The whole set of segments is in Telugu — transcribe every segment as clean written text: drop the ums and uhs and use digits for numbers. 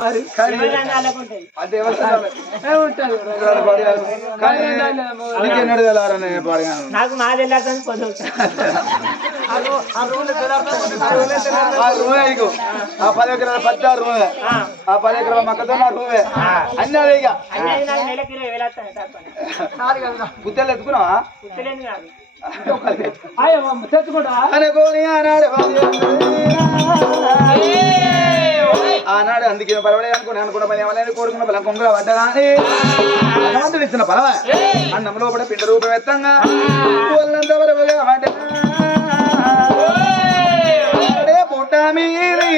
అంటే నాకు మాది ఆ 10 ఎకరాల పత్తి రూమే, ఆ 10 ఎకరాల మక్కజొన్న రూమే అన్నీ అదే. ఇక గుత్తెలు ఎత్తుకున్నావా? అనుకోని ఆనాడు అందుకే పర్వాలేదు అనుకున్న పని ఎవరైనా కోరుకున్న బలం కొంగ పడ్డదాని భగవంతుడు ఇచ్చిన పరవ అన్నంలో కూడా పిండ రూపం ఎత్తంగా వాళ్ళంత వరకుగా పడ్డే పుట్ట మీది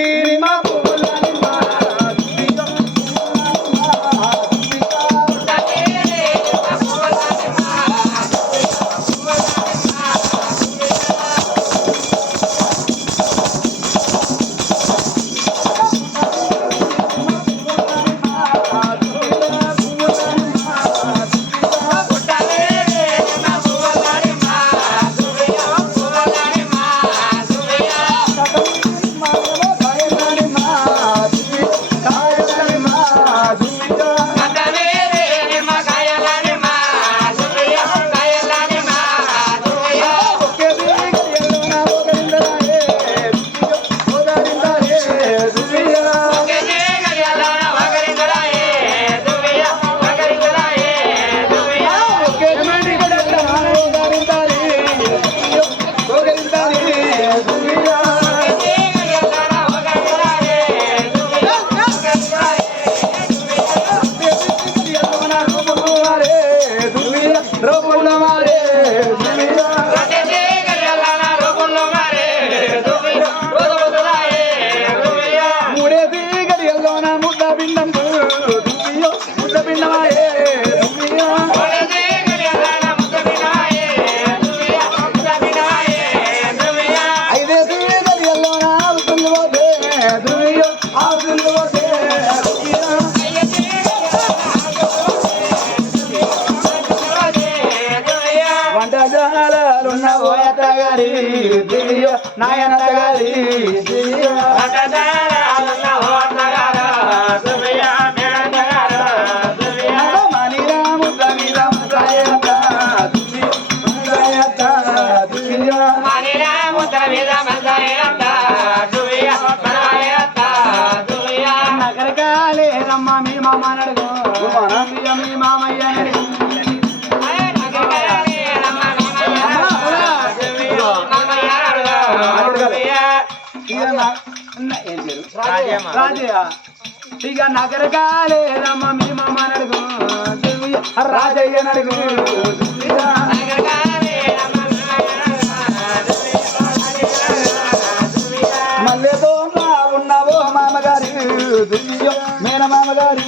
నాయనగారి నగరకాలే రమ్మ మీ మామ నడుగు మీ మామయ్య నడుగు ఇక నగరకాలే రమ్మ మీ మామ నడుగు రాజయ్య నడుగు మల్లెతో ఉన్నావో మామగారి దుయ్యో మేన మామగారి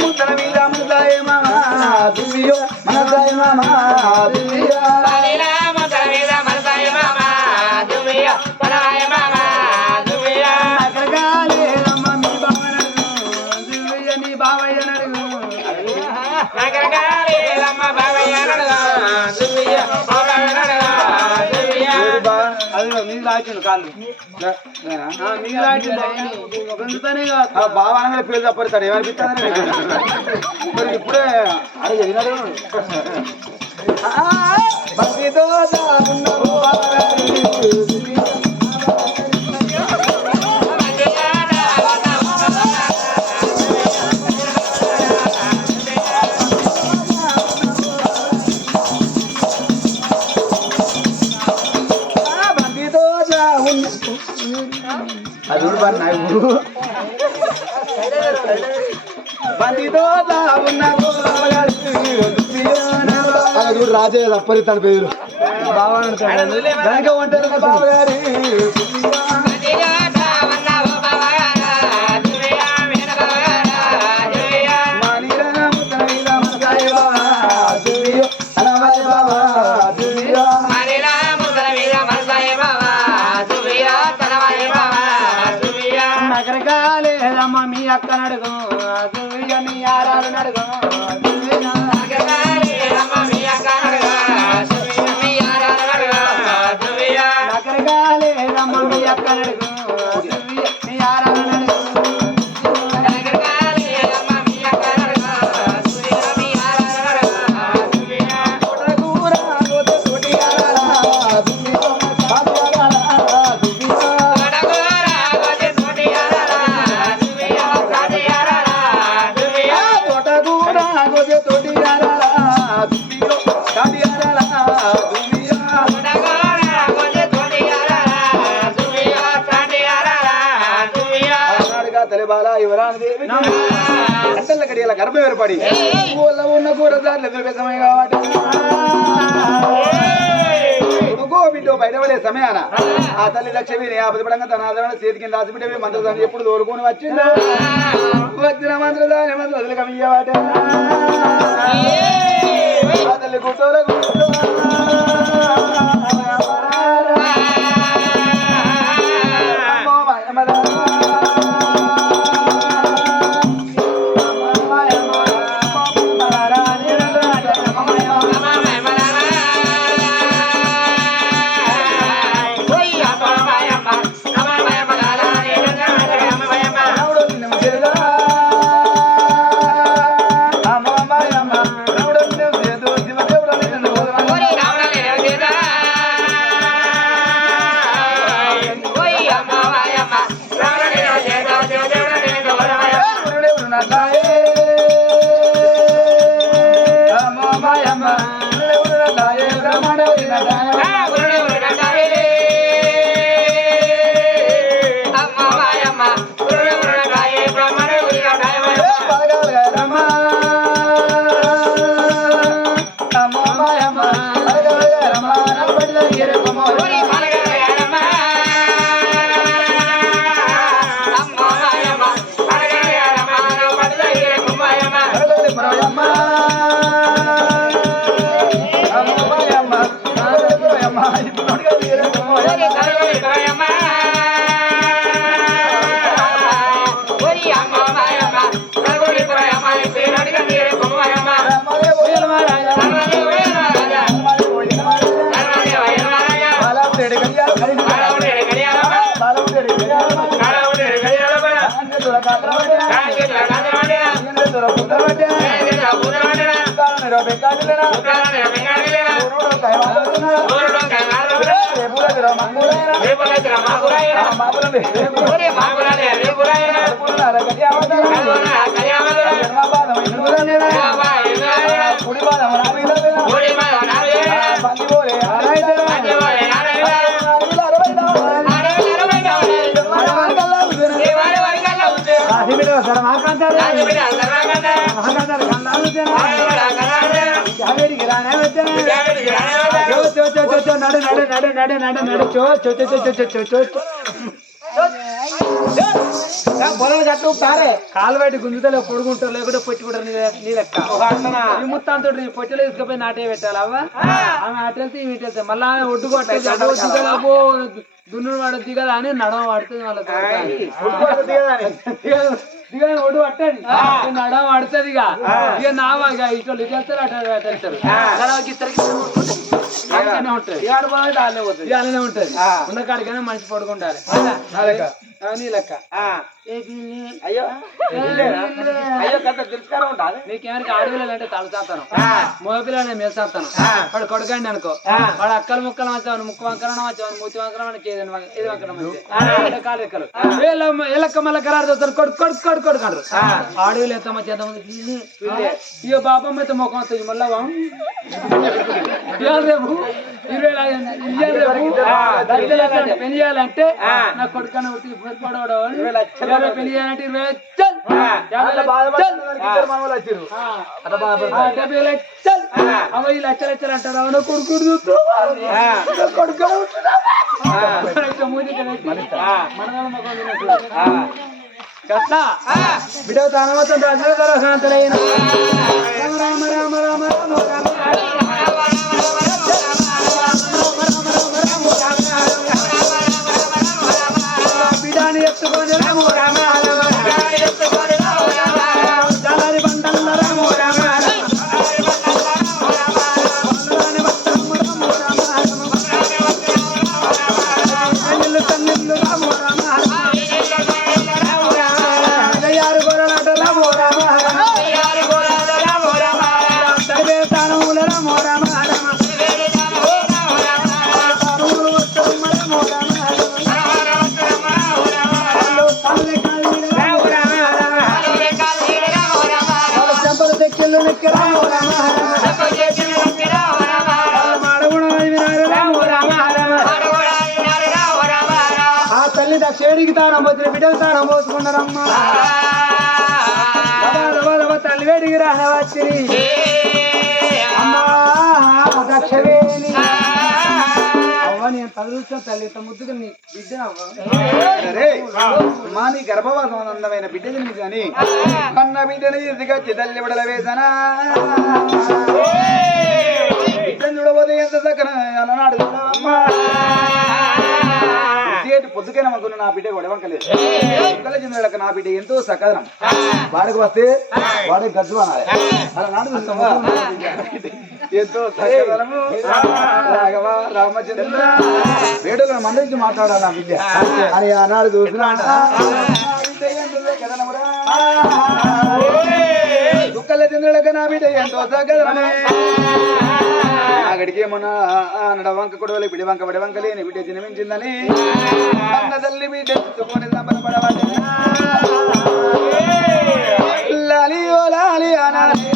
ముద్దల మీద ముద్దాయ మామ దుయ్యో మనదాయ మామ బాగా పేరు తప్పడతాడు ఏమనిపిస్తాడు ఇప్పుడే అడిగినాడు రాజే తప్పరిస్తాడు పేరు బాగా దానికే ఉంటారు బావగారి నగరకాలేదమ్మ మీ అక్క నడుగు నీ ఆరాలు నడుగు మీ అక్క నడుగు మీ ఆరాధన నడుగు బాలా యువరాణి దేవి గంటల గడియల గర్భం ఏర్పడి ఊళ్ళో ఉన్న కూరదారులు ఎదురుపెసమే కాబట్టి కొడుకో బిడ్డో బయటపడే సమయాన ఆ తల్లి లక్ష్మి ఆపదపడంగా తన ఆదరణ చేతి కింద దాచిపెట్టే మంత్రదాన్ని ఎప్పుడు తోలుకొని వచ్చింది వచ్చిన మంత్రదాని మంత్రులు కమియ్యవాట ఆ తల్లి గుట్టోల గుట్టో పొలం కట్టు తారే కాలు బయట గుంజుతలే పొడుగుంటారు లేకుంటే పొచ్చుకుంటారు నీ లెక్క ముత్తాంతో పొచ్చలు తీసుకుపోయి నాటే పెట్టాలి అవ్వ ఆమె అటెళ్తే ఇవి వెళ్తే మళ్ళీ ఆమె ఒడ్డు కొట్టాలి దున్నుడు పడుద్ది కదా అని నడవ పడుతుంది వాళ్ళ దిగా ఒడ్డు పట్టండి నడవ పడుతుంది ఇక నావాగా ఇటు వెళ్తారు అటు వెళ్తారు అలానే ఉంటది ఉన్న కాడికైనా మనిషి పడుకుంటారు నీ లెక్క అయ్యో అయ్యో కథ తిరస్కారం ఉండాలి నీకేమైనా ఆడపిల్లలు అంటే తలసాతాను మగపిల్లలు మేసాతాను వాడు కొడుకండి అనుకో వాడు అక్కలు ముక్కలు వచ్చాను ముక్కు వంకరం వచ్చాను మూతి వంకరం ఇది వంకరం కాలు ఎక్కలు ఎలక్క మళ్ళీ ఖరారు చదువుతారు కొడుకు కొడుకు కొడుకు కొడుకు అంటారు ఆడవిలు ఎంత మంచి ఇక బాబమ్మ అయితే ముఖం వస్తుంది మళ్ళా రేపు 20 పెళ్లి చేయాలంటే నా కొడుకన్నా పడవడం పెళ్లి చేయాలంటే 20 లక్షలు అవ ఈ లక్షలు అంటారు అవును కొడుకు చూస్తూ కొడుకు బిడ్డ తానవతం శాంతలైన రామ రామ రామ రామ బిడాని ఎత్తుకొని రాము రామ జాలరి బండల్ల రాము రామ కన్ను దక్షేడికి తానం పోతున్న బిడ్డకు తానం పోసుకున్నారమ్మా తల్లి వేడికి రానవచ్చి అమ్మా దక్షవేణి అవ్వ నేను తల్లి తల్లి ఇంత ముద్దుగా నీ బిడ్డ అమ్మా నీ గర్భవాసం అందమైన బిడ్డ జన్మి కానీ కన్న బిడ్డని తీసుకొచ్చి తల్లి విడల వేసనా బిడ్డను చూడబోతే ఎంత చక్కన అలనాడు అమ్మా పొద్దుకైనా అనుకున్న నా బిడ్డ గొడవంకలేదు చెందిన నా బిడ్డ ఎంతో సకదనం వాడికి వస్తే వాడే గజ్జు అనాలి అలా నాడు ఎంతో సకదనము రాఘవ రామచంద్ర వేడుకలు మందించి మాట్లాడాలి నా బిడ్డ అని ఆనాడు చూసినా దుఃఖల చంద్రులకు నా బిడ్డ ఎంతో సకదనమే అక్కడికి ఏమన్నా నడవంక కొడవలి బిడి వంక బడి వంక లేని బిడ్డ జన్మించిందని అన్న తల్లి బిడ్డ ఎత్తుకొని సంబరపడవాలి లాలి ఓ లాలి అనాలి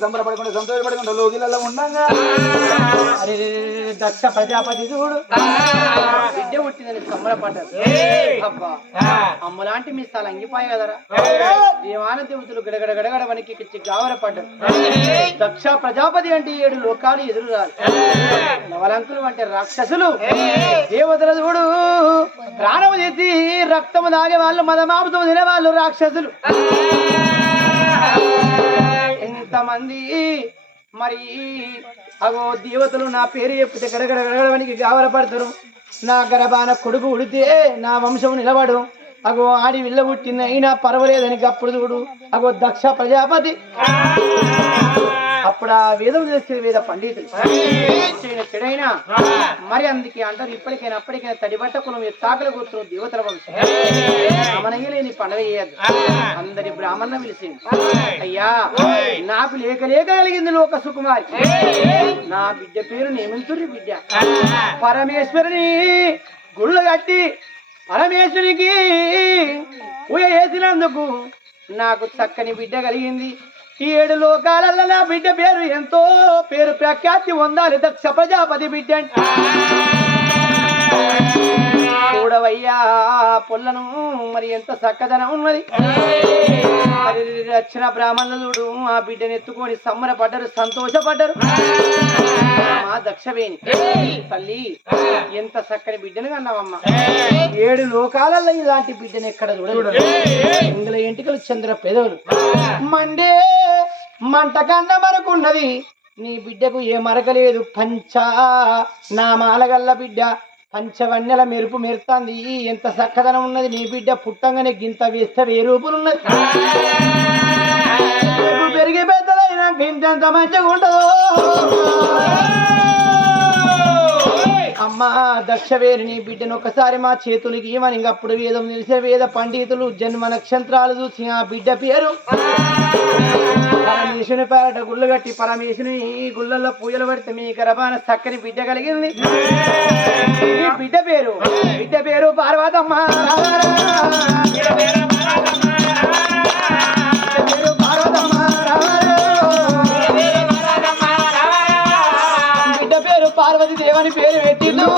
సంబరపడకుండా సంతోషపడకుండా లోకిలలో ఉండగా దక్ష ప్రజాపతి చూడు బిడ్డ పుట్టిందని సంబరపడ్డారు అబ్బా అమ్మలాంటి మీ స్థలం అంగిపోయాయి కదరా దేవాన దేవతలు గడగడ గడగడ వనికి గావరపడ్డారు దక్ష ప్రజాపతి అంటే 7 లోకాలు ఎదురు రాదు నవలంకులు అంటే రాక్షసులు దేవతల చూడు ప్రాణము చేసి రక్తము దాగే వాళ్ళు మదమాంసము తినే వాళ్ళు రాక్షసులు ఎంతమంది మరి అగో దేవతలు నా పేరు చెప్తే గడగడ గడగడవనికి గావరపడతారు నా గర్భాన కొడుకు ఉడితే నా వంశం నిలబడు అగో ఆడి విల్ల పుట్టిన అయినా పర్వాలేదని అప్పుడు చూడు అగో దక్ష ప్రజాపతి అప్పుడు ఆ వేదం చేసే వేద పండితులు చెడైనా మరి అందుకే అంటారు ఇప్పటికైనా అప్పటికైనా తడిబట్ట కులం తాకలు కూర్చున్న దేవతల వంశం అమనయ్యలేని పండగ చేయద్దు అందరి బ్రాహ్మణ పిలిచింది అయ్యా నాకు లేక లేక కలిగింది లోక సుకుమారి నా బిడ్డ పేరు నియమించుర్రి బిడ్డ పరమేశ్వరుని గుళ్ళు కట్టి పరమేశ్వరికి పూజ చేసినందుకు నాకు చక్కని బిడ్డ కలిగింది 7 లోకాలలో నా బిడ్డ పేరు ఎంతో పేరు ప్రఖ్యాతి పొందాలి దక్ష ప్రజాపతి బిడ్డ చూడవయ్యా పొల్లను మరి ఎంత చక్కదనం ఉన్నది రక్షణ బ్రాహ్మణుడు ఆ బిడ్డను ఎత్తుకొని సంబరపడ్డారు సంతోషపడ్డారు మా దక్షవేణి తల్లి ఎంత చక్కని బిడ్డను కన్నావమ్మా 7 లోకాలలో ఇలాంటి బిడ్డను ఎక్కడ చూడదు ఇందులో ఎంటికలు చంద్ర పెదవులు మండే మంట కన్న మరకున్నది నీ బిడ్డకు ఏ మరకలేదు నా మాలగల్ల బిడ్డ పంచవన్నెల మెరుపు మెరుతాంది ఎంత చక్కదనం ఉన్నది నీ బిడ్డ పుట్టంగానే గింత వేస్తే ఏ రూపులున్నది పెరిగి పెద్దదైనాక ఇంత మంచిగా ఉంటదో అమ్మా దక్షవేరి నీ బిడ్డను ఒకసారి మా చేతులకి ఇవ్వని ఇంకప్పుడు వేదం నిలిచే వేద పండితులు జన్మ నక్షత్రాలు చూసి ఆ బిడ్డ పేరు పరమేశుని పేరట గుళ్ళు కట్టి పరమేశుని ఈ గుళ్ళల్లో పూజలు పడితే మీ గర్భాన చక్కని బిడ్డ కలిగింది బిడ్డ పేరు పార్వతమ్మ బిడ్డ పేరు పార్వతి దేవని పేరు పెట్టిండు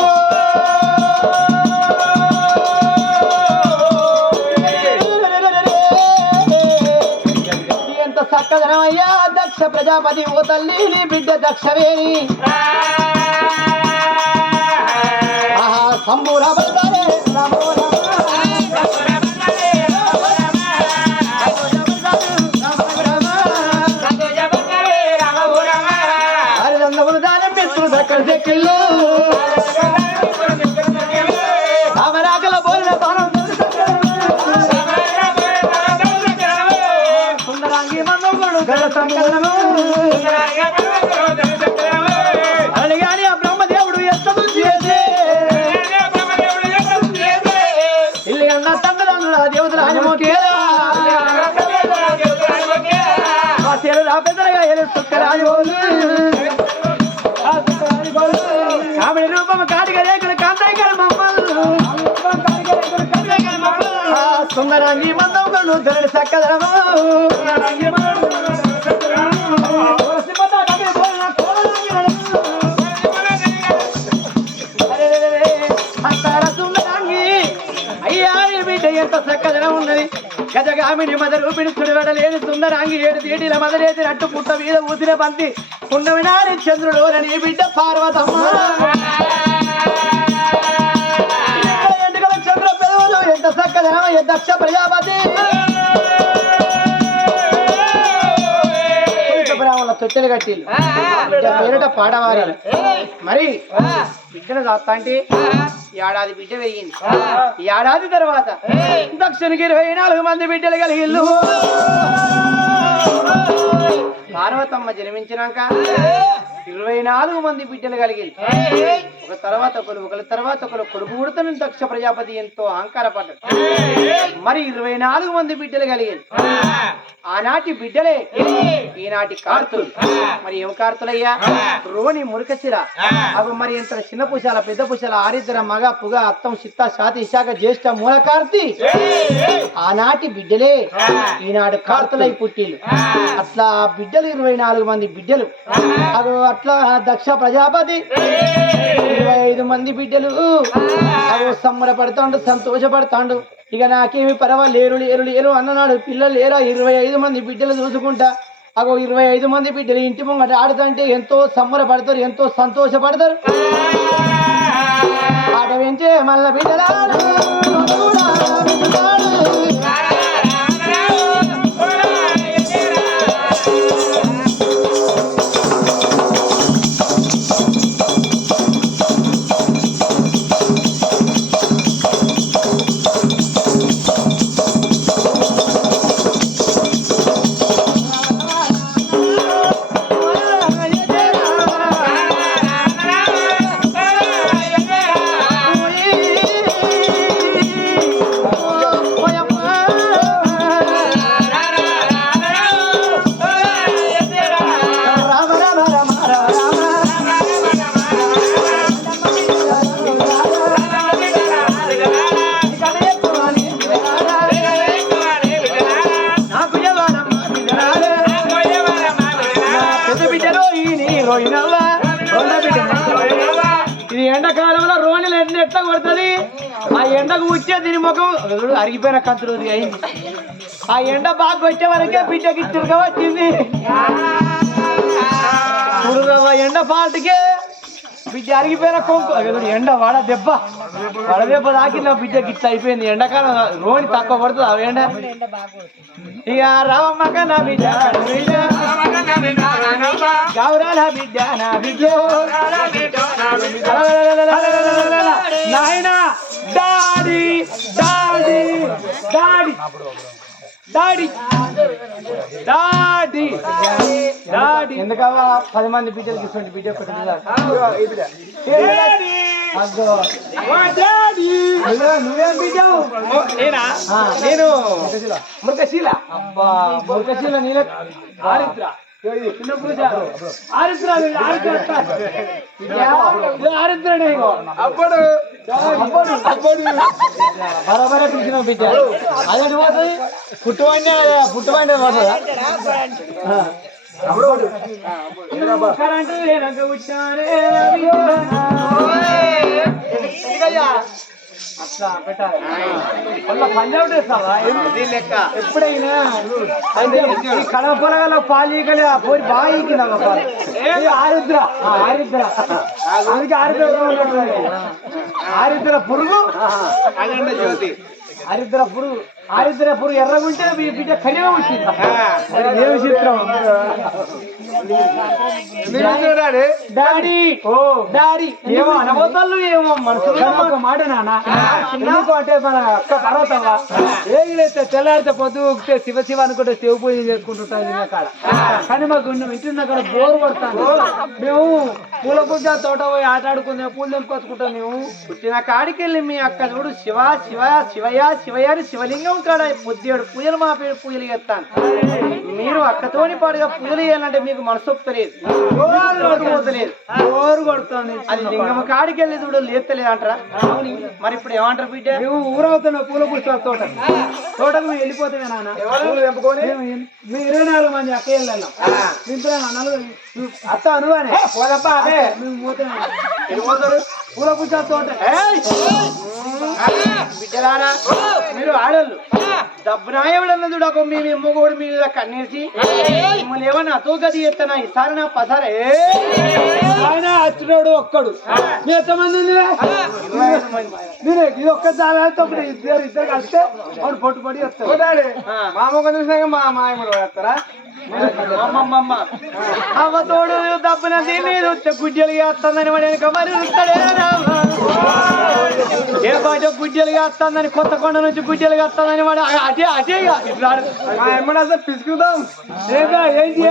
ఎంత చక్కదనమయ్యా దక్ష ప్రజాపతి ఓ తల్లి నీ బిడ్డ దక్షవేణి సంబూర బలదారే రామో చెక్కిళ్ళు రామరాకల బోలిన సుందరాంగి మందోగుడు గల సంకలనము అడిగాని ఆ బ్రహ్మదేవుడు ఎంత ఇల్లు అన్న తండ్రుల దేవతల అని మోకేదా పెద్దగా సుక్కరాజు ఆమె రూపం కాటిక రేఖలు కాంతాయికలు మమ్మల్ని సుందరాంగి మందవులు ధరని చక్కదరము సుందరాంగి అయ్యా బిడ్డ ఎంత చక్కదనం ఉన్నది గజగామిని మద రూపిణి చుడివడలేని సుందరాంగి 7 తీటిల మదరేసి రట్టు పుట్ట మీద ఊసిన బంతి ఉండవినాని చంద్రుడు నీ బిడ్డ పార్వతమ్మ చంద్ర పెదవులు ఎంత చక్కదనమయ్య దక్ష ప్రజాపతి బ్రాహ్మణుల తొట్టెలు కట్టిల్లు బిడ్డ పేరిట పాడవారి మరి బిడ్డను దాస్తా అంటే ఏడాది బిడ్డ పెరిగింది ఏడాది తర్వాత దక్షిణకి 24 మంది బిడ్డలు కలిగిల్లు పార్వతమ్మ జన్మించినాక 24 మంది బిడ్డలు కలిగిల్లు ఒక తర్వాత ఒకరు తర్వాత ఒకరు కొడుకు పుడుతున్న దక్ష ప్రజాపతి ఎంతో అహంకారపడ్డాడు మరి 24 మంది బిడ్డలు కలిగిల్లు ఆనాటి బిడ్డలే ఈనాటి కార్తులు మరి ఏం కార్తులయ్యా రోని మురకచిర అవి మరి ఎంత చిన్న పుషాల పెద్ద పుషాల ఆరిద్ర మగ పుగ అత్తం చిత్త శాతి విశాఖ జ్యేష్ఠ మూల కార్తీ ఆనాటి బిడ్డలే ఈనాడు కార్తులై పుట్టిలు అట్లా బిడ్డలు 24 మంది బిడ్డలు అవి అట్లా దక్ష ప్రజాపతి 25 మంది బిడ్డలు అవి సంబరపడతాడు సంతోషపడతాడు ఇక నాకేమి లేరు అన్ననాడు పిల్లలు లేరా 25 మంది బిడ్డలు చూసుకుంటా అగో 25 మంది బిడ్డలు ఇంటి ముంగట ఆడుతుంటే ఎంతో సంబరపడతారు ఎంతో సంతోషపడతారు ఆట వెంచే మల్ల బిడ్డలా ఇది ఎండాకాలంలో రోణిలు ఎట్లా కొడుతుంది ఆ ఎండకు వచ్చే దీని ముఖం అరిగిపోయిన కంతులు అయింది ఆ ఎండ బాగా వచ్చే వరకే బిడ్డకి తిరగ వచ్చింది ఎండ పాటికే బిడ్డ అరిగిపోయిన కొంకు ఎండ వడదెబ్బ తాకి నా బిడ్డ గిట్ల అయిపోయింది. ఎండాకాలం రోని తక్కువ పడుతుంది ఆ ఎండ. ఇక రావమ్మక నా బిడ్డ గౌరాల బిడ్డ నా బిడ్డ నాయనా daddy daddy daddy daddy daddy daddy ఎందుకవా 10 మంది బిడ్డలకి ఇటువంటి బిడ్డ ఒకటి నువ్వేం బిడ్డవు? నేను మురకశీల. అబ్బా మురకశీల నీల ఆరిద్ర బరాబర చూసిన బిడ్డ అదే పోతుంది. పుట్టుబండి పుట్టుబండి పోతుందా? అట్లా పెట్టాలి. పంజాబ్ చేస్తావా లెక్క? ఎప్పుడైనా కడవ పొలగల పాలీకలే పోయి బాగా ఈకిందా ఆరిద్ర ఆరిద్ర అందుకే ఆరిద్ర ఆరిద్ర పురుగు జ్యోతి ఆరిద్ర పురుగు ఆరిద్ర పురుగు ఎర్రగుంటే బిడ్డ కడిగా వచ్చింది. ఏమి చిత్రం డాడీ ఓ డాడీ ఏమో అనబోతాళ్ళు ఏమో మనసులో ఒక మాట నాన్న ఎందుకు అంటే మన అక్క పర్వతవా ఏగిలేస్తే తెల్లాడితే పొద్దు ఊగితే శివ శివ అనుకుంటే శివ పూజ చేసుకుంటుంటాం కాడ. కానీ మాకు ఇంటిన్న అక్కడ బోరు పడతాను. మేము పూల పూజ తోట పోయి ఆట ఆడుకునే పూలు తెంపుకొచ్చుకుంటాం. మేము పుట్టిన కాడికి వెళ్ళి మీ అక్క చూడు శివ శివ శివయ్య శివయ్య అని శివలింగం కాడ పొద్దుడు పూజలు మా పేరు పూజలు చేస్తాను. మీరు అక్కతోని పాటుగా పూజలు చేయాలంటే మీకు మనసు ఒప్పుతలేదు, బోరు కొడుతుంది. అది లింగం కాడికి వెళ్ళి చూడు లేస్తలేదు అంటారా? మరి ఇప్పుడు ఏమంటారు బిడ్డ? మేము ఊరవుతున్నా పూల పూజ తోటకు తోటకు మేము వెళ్ళిపోతామే నాన్న. మేము 24 మంది అక్క వెళ్ళాం. అత్త అనువానే పోదప్పా అదే మేము పోతారు పూల పూజ తోట. బిడ్డలారా మీరు ఆడోళ్ళు దబ్బునాయవుడన్న చూడక మేము మొగోడు మీద కన్నేసి మిమ్మల్ని ఏమన్నా అతో గది ఎత్తనా ఈసారి నా పసారే ఆయన అచ్చినోడు ఒక్కడు. మీ ఎంతమంది ఉంది? నేను ఇది ఒక్క చాలప్పుడు ఇద్దరు కలిస్తే వాడు పొట్టు పడి వస్తాడు. మా మొక్క చూసినాక మా మాయముడు వేస్తారా? అమ్మ తోడు దబ్బున మీరు గుడ్డలుగా వస్తుందని వాడు వెనక మరి ఏ బాజ గుడ్డలుగా వస్తుందని కొత్త కొండ నుంచి గుడ్డలుగా వస్తుందని వాడు అటే అటే పిసుకుదాం ఏంటి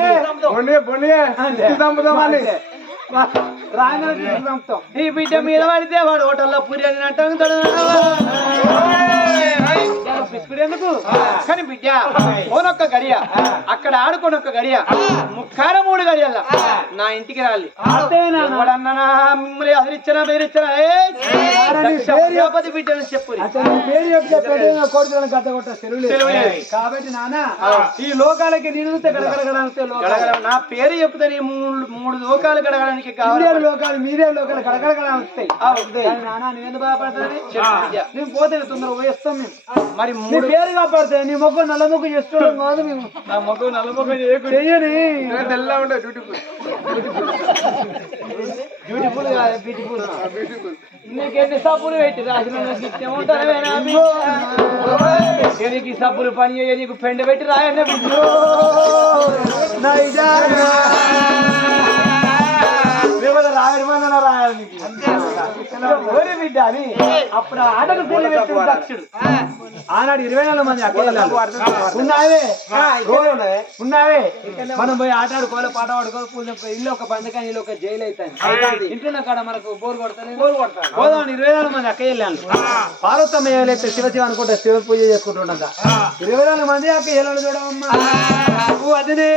చంపుదామని ఈ బిడ్డ మీద పడితే వాడు హోటల్లో పూరి అని అంటాడు. పిసుకుడు ఎందుకు? కానీ బిడ్డ ఓనొక్క గడియ అక్కడ ఆడుకోనొక్క గడియ ముక్కార 3 గడియల్లా నా ఇంటికి రాలి. మిమ్మల్ని అదిరిచ్చనా బెదిరిచ్చనా బిడ్డని చెప్పు కాబట్టి నాన్న ఈ లోకాలకి నిలుస్తే గడగడగడానికి నా పేరు చెప్తే 3 లోకాలు గడగడానికి కావాలి. లోకాలు మీరే లోకాలు గడగడగడాస్తాయి. నాన్న నేను బాధపడతానని నేను పోతే తొందరగా పోయేస్తాం. మేము మరి 3 పేరు కాపాడితే నీ మొక్క నల్ల మొక్క చేసుకోవడం కాదు. మేము నా మొక్క నల్ల మొక్క చెయ్యని తెల్ల ఉండే బ్యూటిఫుల్ కాదు బ్యూటిఫుల్ బ్యూటిఫుల్. నీకు ఎన్ని సబ్బులు పెట్టి రాసిన నీకు సబ్బులు పని చేయ నీకు పెండ పెట్టి రాయండి. రాయమందన రాయాలి బిడ్డ అని అప్పుడు ఆటకు దక్షుడు ఆనాడు 24 మంది అక్కడే ఉన్నావే. మనం పోయి ఆట ఆడుకోవాలి, పాట ఆడుకోవాలి, ఇల్లు ఒక బంధకాన్ని ఇల్లు ఒక జైలు అవుతాయి. ఇంట్లో కాడ మనకు బోరు కొడతాను పోదాం. 24 మంది అక్క వెళ్ళాను. పార్వతమ్మ ఏలైతే శివ శివ అనుకుంటా శివ పూజ చేసుకుంటుండగా 24 మంది అక్క వెళ్ళాను. చూడమ్మా అదినే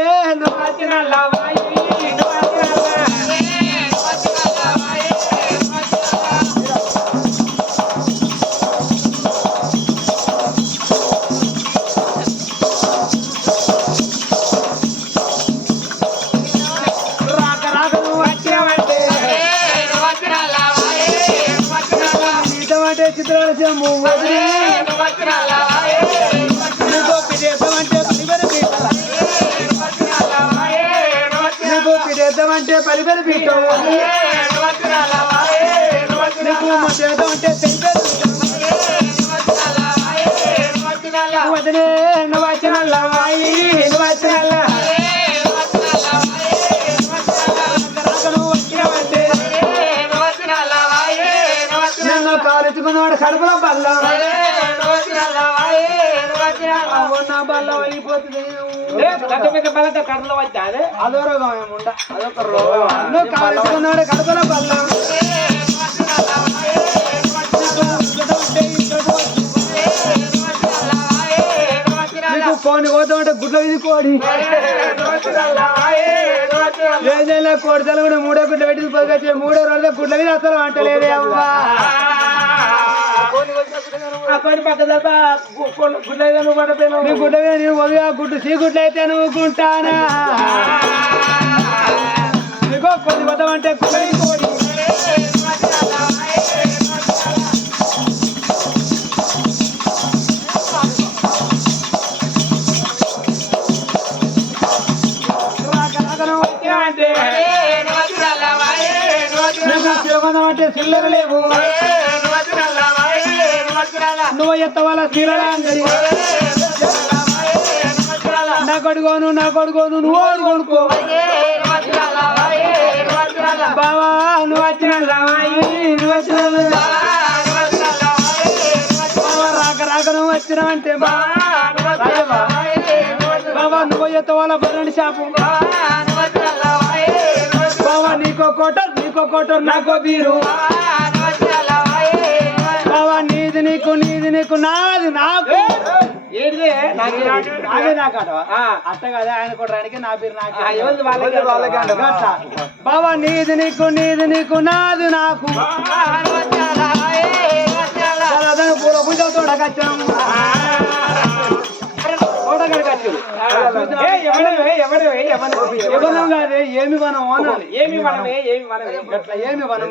చిత్రాలు పిడేద్దామంటే పలి పలి పీఠం నీకు మధ్యేద్దామంటే వదనే నువ్వు వచ్చినల్లాయి నువ్వు వచ్చినల్లా నన్ను కాలుచుకున్నాడు కడుపులో బల్లం నా బల్లం అయిపోతుంది కడుపులో వచ్చా అదే అదో రోగం ఏముండ అదొక రోగం నువ్వు కాలుచుకున్నాడు కడుపులో బల్లం నీకు కోడి పోతామంటే గుడ్ల ఇది కోడి ఏదైనా కోడి తల కూడా మూడో గుడ్ల పెట్టి పోగొచ్చే మూడో రోజుల గుడ్ల మీద అసలు అంటలేదే అమ్మా గుడ్ల నువ్వు పడపోయినావు నీ గుడ్డ మీద నేను వదిగా గుడ్డు సీ గుడ్లు అయితే నువ్వు గుంటానా నీకో కోడి పోతామంటే గుడ్ల ఇది కోడి అంటే చిల్లర లేవు నువ్వు ఎత్తవాల చీరలా అంగడి నా కొడుకోను నువ్వు కొనుక్కో బావా నువ్వు వచ్చిన నువ్వు వచ్చిన రాక నువ్వు వచ్చినావంటే బావా నువ్వు ఎత్తవాల బర్రెండి షాపు బావా నీకో కోటర్ నాకో బీరు బావా నీది నీకు నాది నాకు ఏంటిదే నాకే నాకు అట్ట కదా ఆయన కొట్టడానికి నా బీరు నాకు బావా నీది నీకు నాది నాకు పూల పూజ తోడకచ్చాం ఏమి మనం అనాలి ఏమి మనమే ఏమి మనం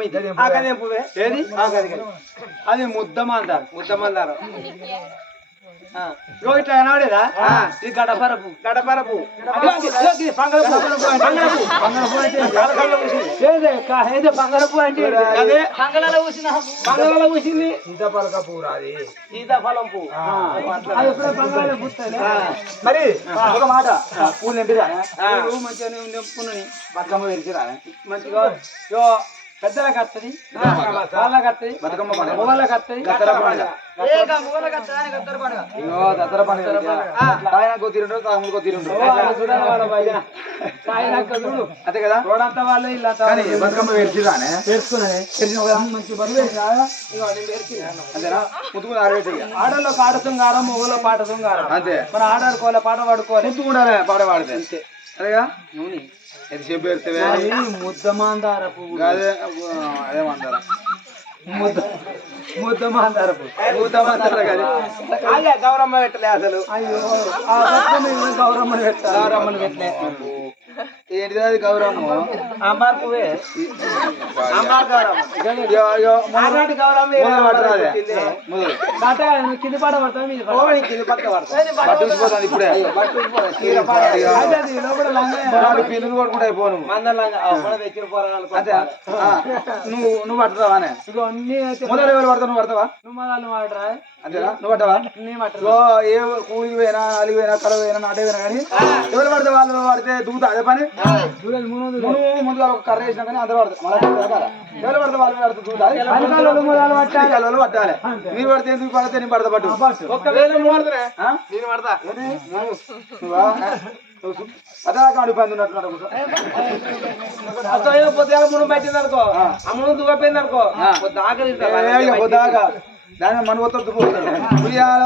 ఏది అది ముద్దమందారు ఇట్లా కనబడేదా ఇది గడపరపు బంగారపు అంటే అదే బంగాళాలో పూసింది సీతాఫలం పువ్వు మరి ఒక మాట పూలు ఎంపిరా మంచిగా బతుకమ్మ తెరిచిరా మంచిగా పెద్దలకు వస్తుంది వాళ్ళకి వస్తుంది బతుకమ్మ పండుగ మొగళ్ళకి వస్తుంది దసరా పండుగ దసరా పండుగ అంతే కదా రోడంతా వాళ్ళు ఇలా బతుకమ్మ తెరిచిరానే మంచి అంతేనా ముద్దుకు ఆడల్లో పాట తుంగారం మొగలో పాట తుంగారం అంతే మన ఆడాడుకోవాలి పాట పాడుకోవాలి ముద్దు ఉండాలి పాట పాడితే అంతే అదేగా నూనె ముద్దమాందార పువ్వు అదే మందార ముద్దమాందార పువ్వు గౌరమ్మ పెట్టలే అసలు అయ్యో గౌరమ్మని పెట్టాలి గౌరమ్మని పెట్టలే ఏంటిది అది గౌరమ్మ అంబార్ పువ్వే అంబార్ గౌరమ్మ కింది పాట పడతాను కింది పక్క పడతాను ఇప్పుడే పిల్లలు కొడుకుంటే అయిపోను తెచ్చిన పోరాలు నువ్వు పడతావానే మొదలు ఎవరు పడతావు నువ్వు పడతావా నువ్వు మొదలు వాడరా అంతేనా నువ్వు పట్టవా ఏ కూలికి పోయినా అలిగి పోయినా కల పోయినా నాటే పోయినా కానీ ఎవరు పడితే వాళ్ళు పడితే దూతా అదే పని ముందుగా ఒక కర్ర వేసినా కానీ అందరూ పడతారు ఎవరు పడితే వాళ్ళు పడితే దూతా పట్టాలి మీరు పడితే ఎందుకు పడితే నేను పడతా పట్టు నేను పడతా అదే కాడి పని పొద్దుగా మును పెట్టింది అనుకో ఆ మును దువ్వపోయింది అనుకో పొద్దాగా దాని మన ఒత్తుడు ఉయ్యాల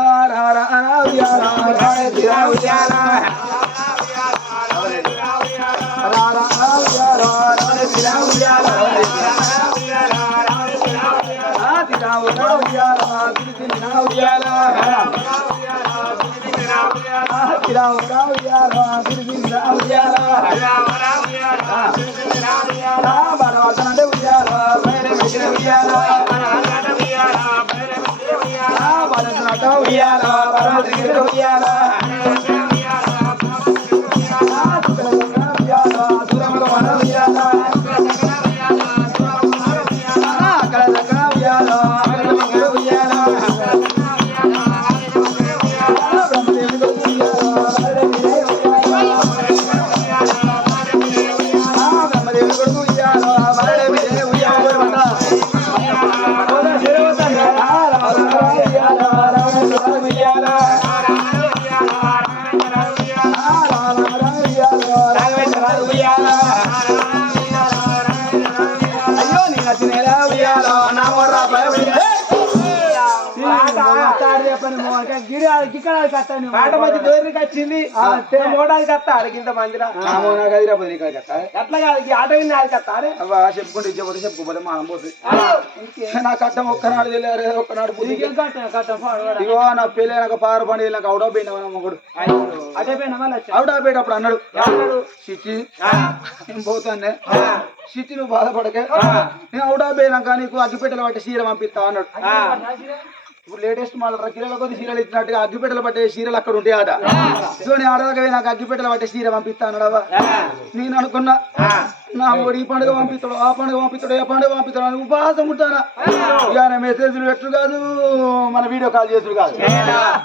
దేవుని కొడుకు ఉయ్యాలో మరడే బిడ్డ ఉయ్యాలో బండ అయ్యో నీ నచ్చినేలా ఉయ్యాలో నా మొర్రా పాట మంచి దూరికి వచ్చింది మోడానికి వస్తా అడిగింత మందిరా అట్లా కాదు ఆట విని అది కత్తారే చెప్పుకుంటే ఇచ్చేపోతే చెప్పుకోపోతే మనం పోతుంది నా కట్టం ఒక్కనాడు తెలియదు ఒక్కనాడు ఇగో నా పెళ్ళి నాకు పారు పండుగ నాకు అవుట్ ఆఫ్ పోయినా మొగుడు అవుట్ ఆఫ్ పోయేటప్పుడు అన్నాడు సిచ్చి నేను పోతానే సిచ్చి నువ్వు బాధపడకే నేను అవుట్ ఆఫ్ పోయినాక నీకు అగ్గిపెట్టెలు పట్టి చీర పంపిస్తా అన్నాడు. ఇప్పుడు లేటెస్ట్ మళ్ళీ కిలోల కొద్ది చీరలు ఇచ్చినట్టుగా అగ్గిపెట్టెలు పట్టే చీరలు అక్కడ ఉంటాయి ఆట. సో నేను ఆడదాకా నాకు అగ్గిపెట్టెలు పట్టే చీర పంపిస్తా అన్నాడవా. నేను అనుకున్నా నా ఈ పండుగ పంపిస్తాడు ఆ పండుగ పంపిస్తాడు ఏ పండుగ పంపిస్తాడు అని ఉపవాసం ఉంటానా. ఇక మెసేజ్లు పెట్టు కాదు మన వీడియో కాల్ చేసుడు కాదు.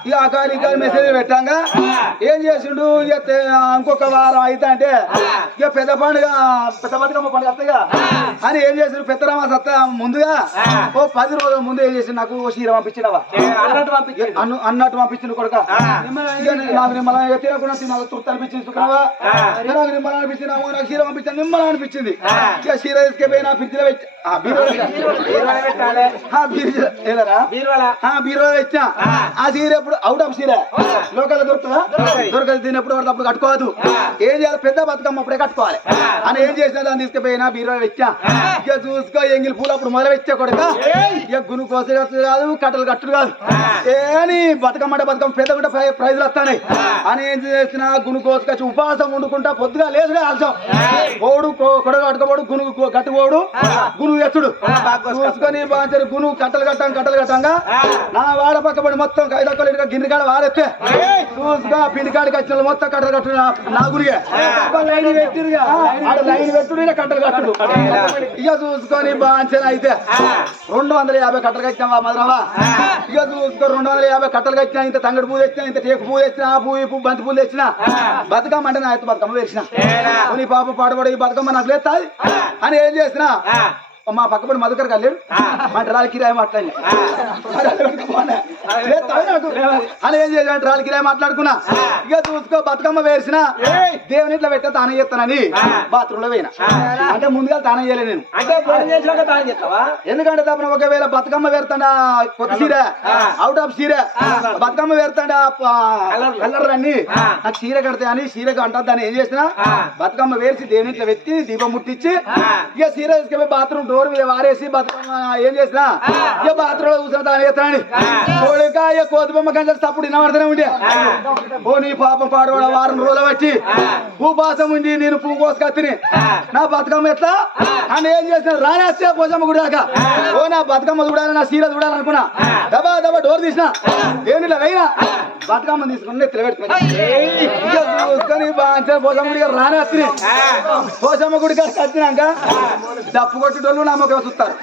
ఇక ఆ కాలు ఈ కాలు మెసేజ్ పెట్టాక ఏం చేసిండు ఇక ఇంకొక వారం అయితే అంటే ఇక పెద్ద పండుగ పెద్ద బతుకమ్మ పండుగ వస్తాయిగా అని ఏం చేసిండు పెద్దరామ సత్తా ముందుగా ఓ 10 రోజుల ముందు ఏం చేసిండు నాకు చీర పంపించినవా అన్నట్టు పంపించిండు కొడుక. నాకు నిమ్మల తినకుండా నాకు తృప్తి అనిపించింది సుఖమా నాకు నిమ్మల అనిపించినాము నాకు చీర పంపించాను నిమ్మల అనిపించింది. ఇక చీర తీసుకెళ్ళిపోయినా ఫ్రిడ్జ్ లో పెట్టి బీరువా పెట్టినా ఆ చీర ఎప్పుడు అవుట్ ఆఫ్ చీర లోకల్ దొరుకుతుందా దొరకదు తినప్పుడు అప్పుడు కట్టుకోవద్దు. ఏం చేయాలి పెద్ద బతుకమ్మ అప్పుడే కట్టుకోవాలి అని ఏం చేసినా దాన్ని తీసుకుపోయినా బీరువా పెట్టా. ఇక చూసుకో ఎంగిలి పూలు అప్పుడు మొదలు పెట్టా కొడుక. ఇక గును కోసే కాదు కట్టలు కట్టుడు కాదు ఏని బతుకమ్మ అంటే బతుకమ్మ పెద్ద కూడా ప్రైజులు వస్తాయి అని ఏం చేసిన గును కోసుకొచ్చి ఉపవాసం వండుకుంటా పొద్దుగా లేచుడే ఆల్సం ఓడు కొడగా కట్టుకోడు గును కట్టుకోడు గును ఎత్తుడు చూసుకొని బాగా గును కట్టలు కట్టంగా నా వాడ పక్కబడి మొత్తం కైదక్కలు గిన్నెకాడ వారెత్తే చూసుకో పిండి కాడికి వచ్చిన మొత్తం కట్టలు కట్టు నా గురిగా లైన్ పెట్టిరుగా లైన్ పెట్టుడు కట్టలు కట్టుడు. ఇక చూసుకొని బాగా అయితే 250 కట్టలు కట్టినావా మధురవా. ఇక చూసుకో 250 కట్టలు కట్టినా ఇంత తంగడి పూలు తెచ్చినా ఇంత టేకు పూలు తెచ్చినా పువ్వు బంతి పూలు తెచ్చినా బతుకమ్మ అంటే నా ఎత్తు బతుకమ్మ వేసిన నీ పాప పాడబడి ఈ బతుకమ్మ నాకు లేస్తాది అని ఏం చేసినా మా పక్కపడి మధుకర్ కలేడు మా రాళ్ళ కిరాయి మాట్లాడి అని ఏం చేయాలంటే రాళ్ళ కిరాయి మాట్లాడుకున్నా. ఇక చూసుకో బతుకమ్మ వేసిన దేవుని ఇట్లా పెట్టే తానే చేస్తానని బాత్రూమ్ లో పోయినా. అంటే ముందుగా తానే చేయలే నేను ఎందుకంటే తప్పన ఒకవేళ బతుకమ్మ వేరుతాడా కొత్త చీర అవుట్ ఆఫ్ చీర బతుకమ్మ వేరుతాడా కల్లర్లన్నీ నాకు చీర కడితే అని చీరకు అంటా దాన్ని ఏం చేసినా బతుకమ్మ వేసి దేవుని ఇట్లా పెట్టి దీపం ముట్టించి ఇక చీర తీసుకెళ్ళి బాత్రూమ్ డోర్ మీద వారేసి బతుకమ్మ ఏం చేసినా ఇక బాత్రూమ్ లో కూర్చొని తాను చేస్తానని కోడికాయ కోతిబొమ్మ కంచెలు తప్పుడు వినబడుతూనే ఉండే. ఓ నీ పాపం పాడవాడ వారం రోజులు బట్టి ఉపవాసం ఉండి నేను పువ్వు కోసుకొత్తిని నా బతుకమ్మ ఎట్లా అని ఏం చేసిన రానేస్తే పోసమ్మ గుడి దాకా ఓ నా బతుకమ్మ చూడాలి నా చీర చూడాలనుకున్నా దబా దబా డోర్ తీసిన దేవునిలో అయినా బతుకమ్మ తీసుకుని ఎత్తులు పెట్టుకుని బాగా పోసమ్మ గుడి గారు రానేస్తుంది పోసమ్మ గుడి గారు కట్టినాక డప్పు కొట్టేటోళ్ళు నా మొక్క చూస్తారు.